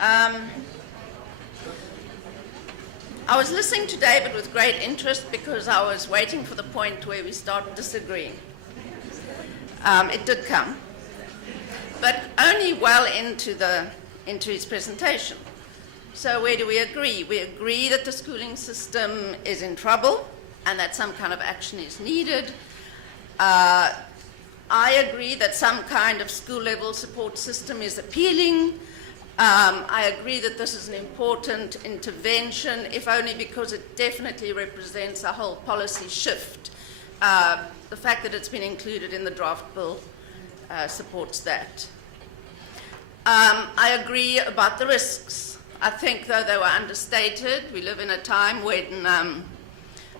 I was listening to David with great interest because I was waiting for the point where we start disagreeing. It did come, but only well into his presentation. So where do we agree? We agree that the schooling system is in trouble and that some kind of action is needed. I agree that some kind of school-level support system is appealing. I agree that this is an important intervention, if only because it definitely represents a whole policy shift. The fact that it's been included in the draft bill supports that. I agree about the risks. I think, though, they were understated. We live in a time when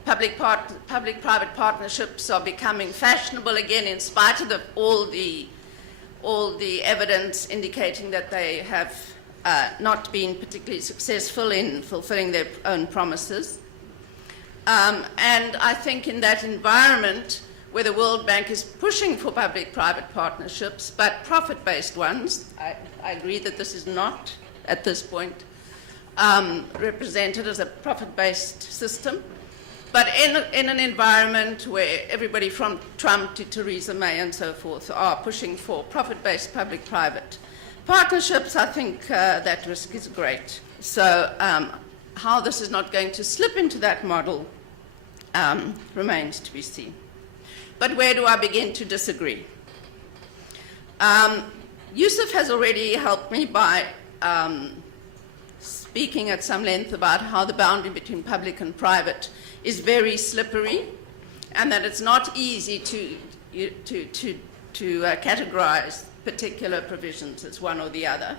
public-private partnerships are becoming fashionable again, in spite of all the evidence indicating that they have not been particularly successful in fulfilling their own promises. And I think in that environment where the World Bank is pushing for public-private partnerships, but profit-based ones, I agree that this is not, at this point, represented as a profit-based system. But in an environment where everybody from Trump to Theresa May and so forth are pushing for profit-based public-private partnerships, I think that risk is great. So how this is not going to slip into that model remains to be seen. But where do I begin to disagree? Yusuf has already helped me by speaking at some length about how the boundary between public and private is very slippery, and that it's not easy to categorize particular provisions as one or the other.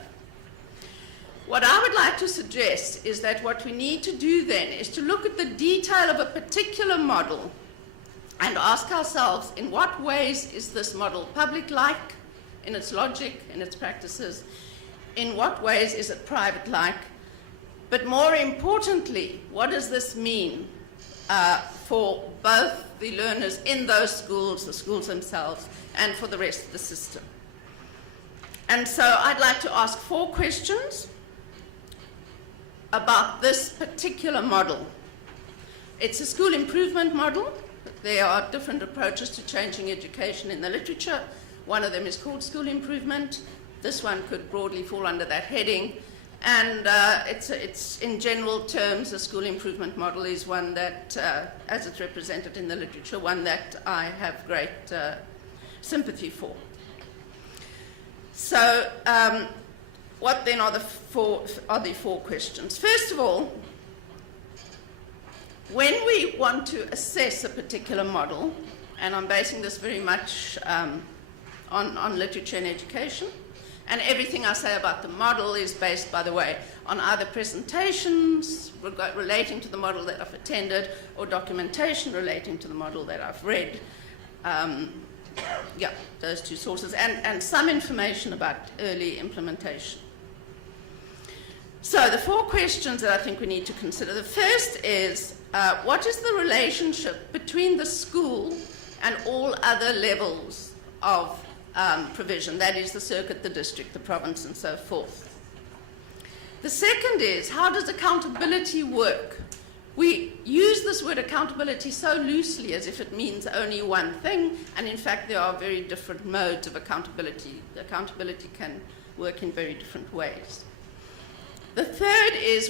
What I would like to suggest is that what we need to do then is to look at the detail of a particular model and ask ourselves, in what ways is this model public-like in its logic, in its practices? In what ways is it private-like? But more importantly, what does this mean for both the learners in those schools, the schools themselves, and for the rest of the system? And so I'd like to ask 4 questions about this particular model. It's a school improvement model. There are different approaches to changing education in the literature. One of them is called school improvement. This one could broadly fall under that heading. And it's in general terms, a school improvement model is one that, as it's represented in the literature, one that I have great sympathy for. So what then are the four questions? First of all, when we want to assess a particular model, and I'm basing this very much on literature and education, and everything I say about the model is based, by the way, on either presentations relating to the model that I've attended or documentation relating to the model that I've read. Yeah, those 2 sources, and some information about early implementation. So the 4 questions that I think we need to consider. The first is, what is the relationship between the school and all other levels of provision, that is the circuit, the district, the province, and so forth? The second is, how does accountability work? We use this word accountability so loosely as if it means only one thing, and in fact there are very different modes of accountability. Accountability can work in very different ways. The third is,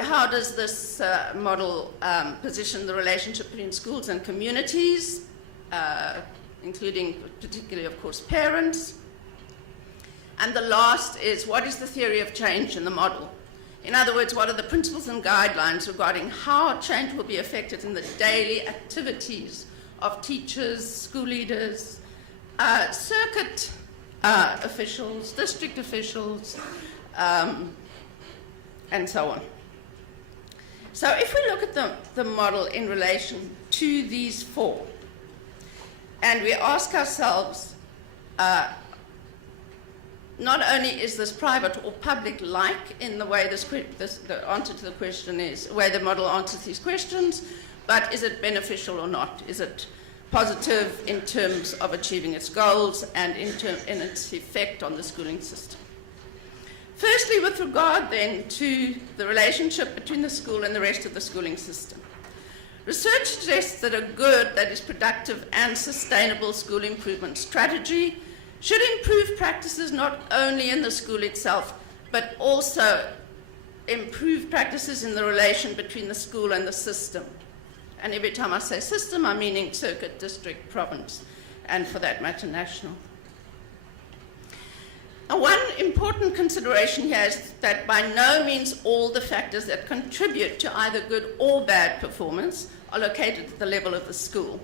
how does this model position the relationship between schools and communities, including particularly, of course, parents? And the last is, what is the theory of change in the model? In other words, what are the principles and guidelines regarding how change will be affected in the daily activities of teachers, school leaders, circuit officials, district officials, and so on. So if we look at the model in relation to these 4, and we ask ourselves, not only is this private or public-like in the way the answer to the question is, the way the model answers these questions, but is it beneficial or not? Is it positive in terms of achieving its goals and in its effect on the schooling system? First Firstly, with regard then to the relationship between the school and the rest of the schooling system. Research suggests that a good, that is productive and sustainable school improvement strategy should improve practices not only in the school itself, but also improve practices in the relation between the school and the system. And every time I say system, I'm meaning circuit, district, province, and for that matter, national. Now, one important consideration here is that by no means all the factors that contribute to either good or bad performance are located at the level of the school.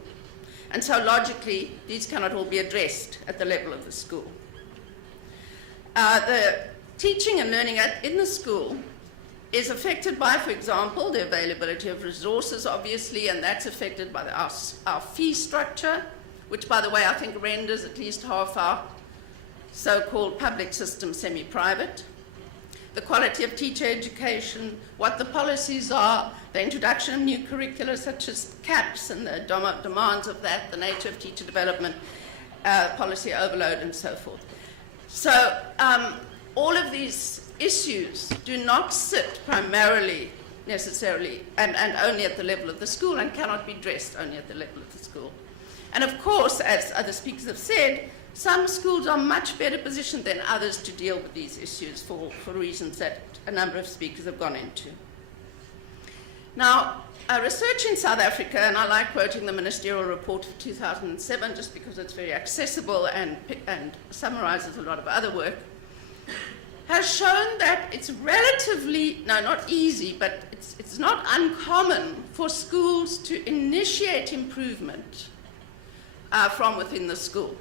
And so logically, these cannot all be addressed at the level of the school. The teaching and learning in the school is affected by, for example, the availability of resources, obviously, and that's affected by our fee structure, which, by the way, I think renders at least half our so-called public system semi-private. The quality of teacher education, what the policies are, the introduction of new curricula such as CAPS and the demands of that, the nature of teacher development, policy overload, and so forth. So all of these issues do not sit primarily, necessarily, and only at the level of the school, and cannot be addressed only at the level of the school. And of course, as other speakers have said, some schools are much better positioned than others to deal with these issues for reasons that a number of speakers have gone into. Now, research in South Africa, and I like quoting the ministerial report of 2007 just because it's very accessible and summarizes a lot of other work, has shown that it's relatively, no, not easy, but it's not uncommon for schools to initiate improvement from within the school.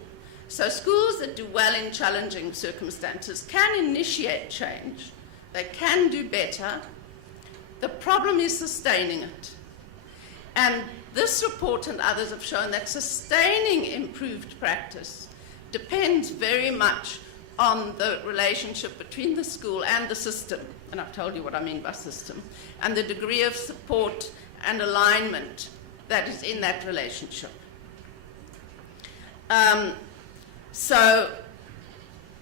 So schools that do well in challenging circumstances can initiate change. They can do better. The problem is sustaining it. And this report and others have shown that sustaining improved practice depends very much on the relationship between the school and the system. And I've told you what I mean by system. And the degree of support and alignment that is in that relationship. So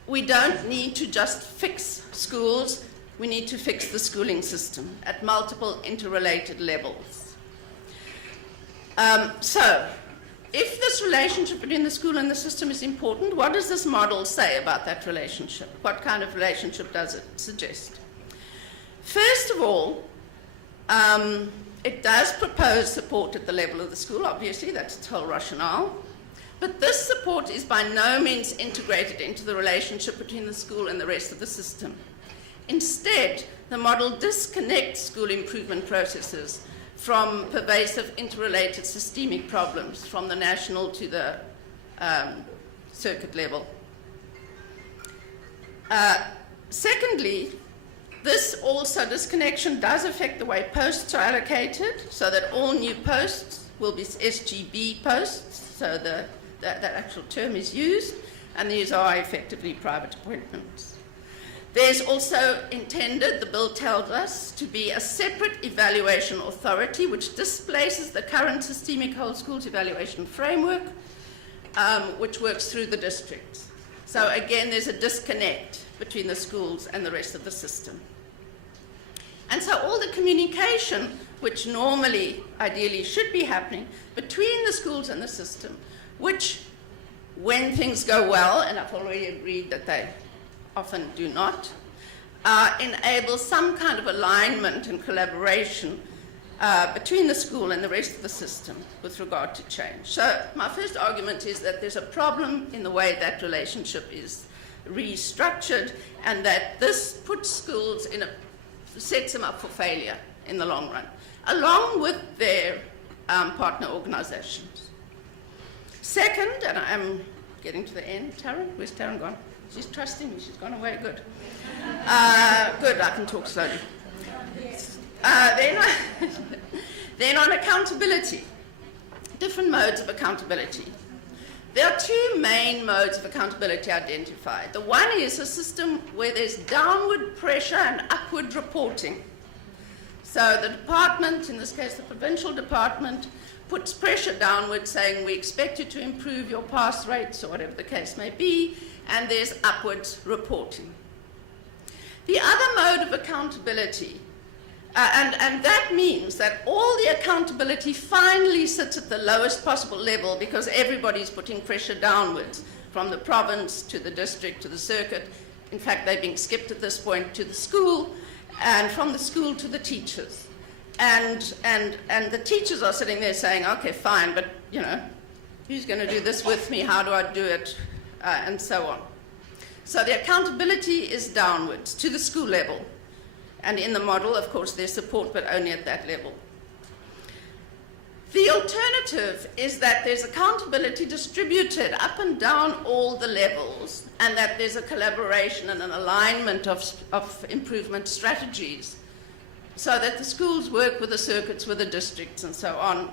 we don't need to just fix schools, we need to fix the schooling system at multiple interrelated levels. So if this relationship between the school and the system is important, what does this model say about that relationship? What kind of relationship does it suggest? First of all, it does propose support at the level of the school, obviously, that's its whole rationale. But this support is by no means integrated into the relationship between the school and the rest of the system. Instead, the model disconnects school improvement processes from pervasive interrelated systemic problems from the national to the circuit level. Secondly, this disconnection does affect the way posts are allocated, so that all new posts will be SGB posts, so that actual term is used, and these are effectively private appointments. There's also intended, the bill tells us, to be a separate evaluation authority which displaces the current systemic whole schools evaluation framework, which works through the districts. So again, there's a disconnect between the schools and the rest of the system. And so all the communication, which normally, ideally, should be happening between the schools and the system, which, when things go well, and I've already agreed that they often do not, enable some kind of alignment and collaboration between the school and the rest of the system with regard to change. So my first argument is that there's a problem in the way that relationship is restructured, and that this puts schools sets them up for failure in the long run, along with their partner organizations. Second, and I'm getting to the end, Taryn, where's Taryn gone? She's trusting me, she's gone away, good. Good, I can talk slowly. Then on accountability, different modes of accountability. There are two main modes of accountability identified. The one is a system where there's downward pressure and upward reporting. So the department, in this case the provincial department, puts pressure downward saying we expect you to improve your pass rates or whatever the case may be, and there's upwards reporting. The other mode of accountability, and that means that all the accountability finally sits at the lowest possible level because everybody's putting pressure downwards, from the province to the district to the circuit. In fact, they're being skipped at this point to the school, and from the school to the teachers. And the teachers are sitting there saying, okay, fine, but, you know, who's going to do this with me? How do I do it? And so on. So the accountability is downwards to the school level. And in the model, of course, there's support, but only at that level. The alternative is that there's accountability distributed up and down all the levels, and that there's a collaboration and an alignment of improvement strategies, so that the schools work with the circuits, with the districts, and so on.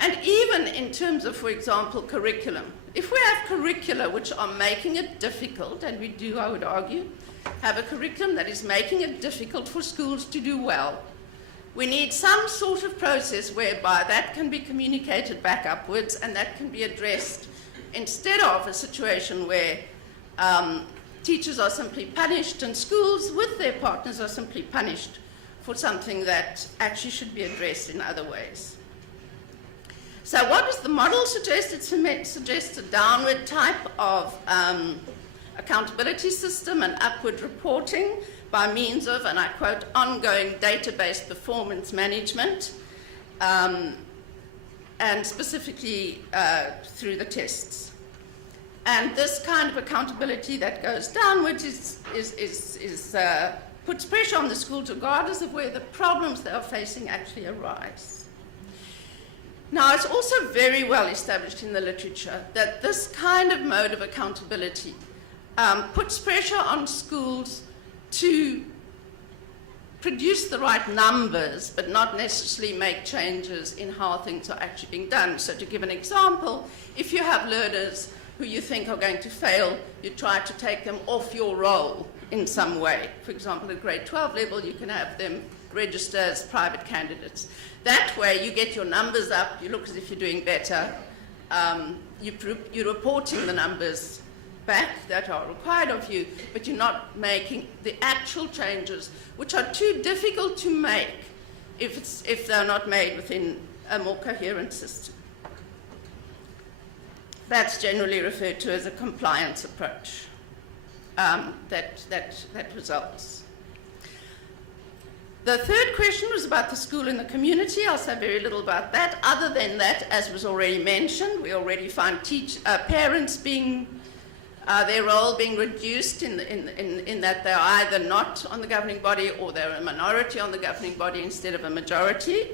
And even in terms of, for example, curriculum. If we have curricula which are making it difficult, and we do, I would argue, have a curriculum that is making it difficult for schools to do well, we need some sort of process whereby that can be communicated back upwards and that can be addressed, instead of a situation where teachers are simply punished and schools with their partners are simply punished for something that actually should be addressed in other ways. So what does the model suggest? It suggests a downward type of accountability system and upward reporting by means of, and I quote, ongoing database performance management, and specifically through the tests. And this kind of accountability that goes downwards puts pressure on the schools regardless of where the problems they are facing actually arise. Now, it's also very well established in the literature that this kind of mode of accountability puts pressure on schools to produce the right numbers, but not necessarily make changes in how things are actually being done. So to give an example, if you have learners who you think are going to fail, you try to take them off your roll in some way. For example, at grade 12 level, you can have them register as private candidates. That way, you get your numbers up, you look as if you're doing better, you're reporting the numbers back that are required of you, but you're not making the actual changes, which are too difficult to make if they're not made within a more coherent system. That's generally referred to as a compliance approach that results. The third question was about the school and the community. I'll say very little about that. Other than that, as was already mentioned, we already find parents being their role being reduced in that they're either not on the governing body or they're a minority on the governing body instead of a majority.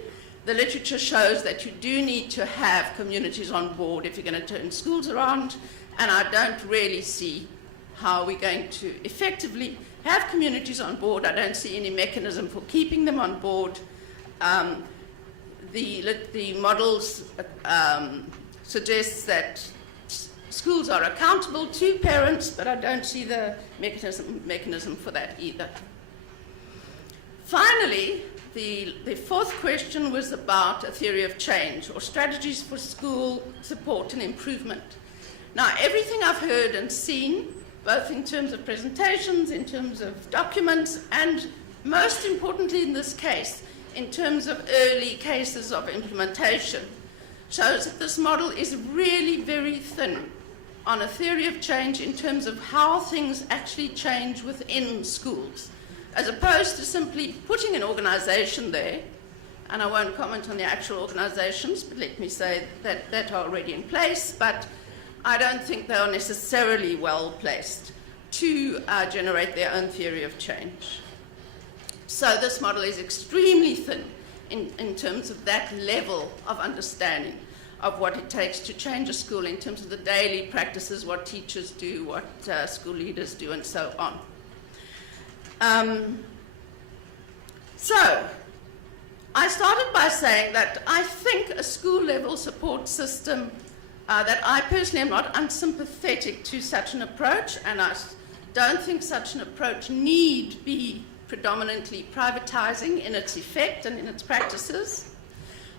The literature shows that you do need to have communities on board if you're going to turn schools around, and I don't really see how we're going to effectively have communities on board. I don't see any mechanism for keeping them on board. The models suggests that schools are accountable to parents, but I don't see the mechanism for that either. Finally, the fourth question was about a theory of change, or strategies for school support and improvement. Now, everything I've heard and seen, both in terms of presentations, in terms of documents, and most importantly in this case, in terms of early cases of implementation, shows that this model is really very thin on a theory of change in terms of how things actually change within schools, as opposed to simply putting an organization there, and I won't comment on the actual organizations, but let me say that are already in place, but I don't think they are necessarily well placed to generate their own theory of change. So this model is extremely thin in terms of that level of understanding of what it takes to change a school in terms of the daily practices, what teachers do, what school leaders do, and so on. So I started by saying that I think a school level support system, that I personally am not unsympathetic to such an approach, and I don't think such an approach need be predominantly privatizing in its effect and in its practices.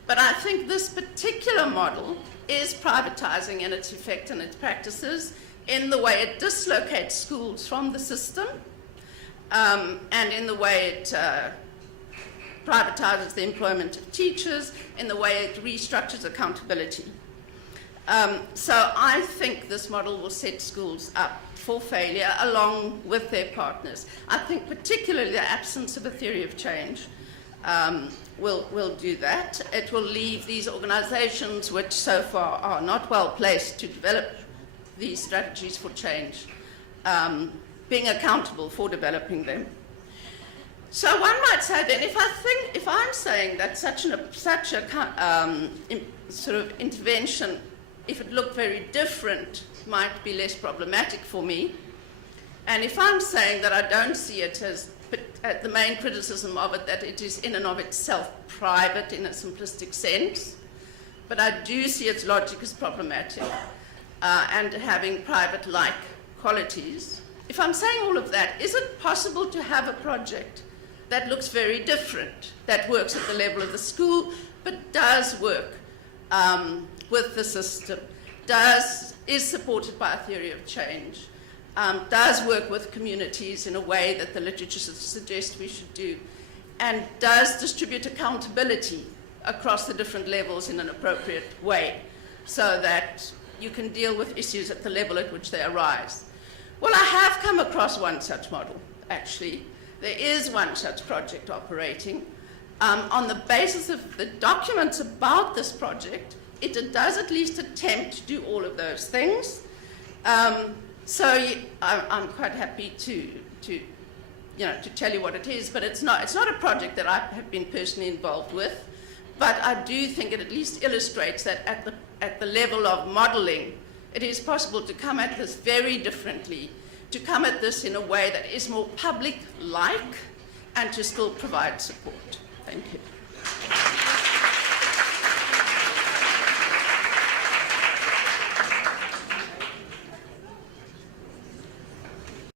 But I think this particular model is privatizing in its effect and its practices in the way it dislocates schools from the system, and in the way it privatizes the employment of teachers, in the way it restructures accountability. So I think this model will set schools up for failure along with their partners. I think particularly the absence of a theory of change will do that. It will leave these organizations, which so far are not well placed to develop these strategies for change, being accountable for developing them. So one might say then, if I'm saying that such a sort of intervention, if it looked very different, might be less problematic for me, and if I'm saying that I don't see it as the main criticism of it, that it is in and of itself private in a simplistic sense, but I do see its logic as problematic and having private-like qualities. If I'm saying all of that, is it possible to have a project that looks very different, that works at the level of the school, but does work with the system, is supported by a theory of change, does work with communities in a way that the literature suggests we should do, and does distribute accountability across the different levels in an appropriate way so that you can deal with issues at the level at which they arise? Well, I have come across one such model, actually. There is one such project operating. On the basis of the documents about this project, it does at least attempt to do all of those things. So I'm quite happy to tell you what it is, but it's not a project that I have been personally involved with. But I do think it at least illustrates that at the level of modeling, it is possible to come at this very differently, to come at this in a way that is more public-like, and to still provide support. Thank you.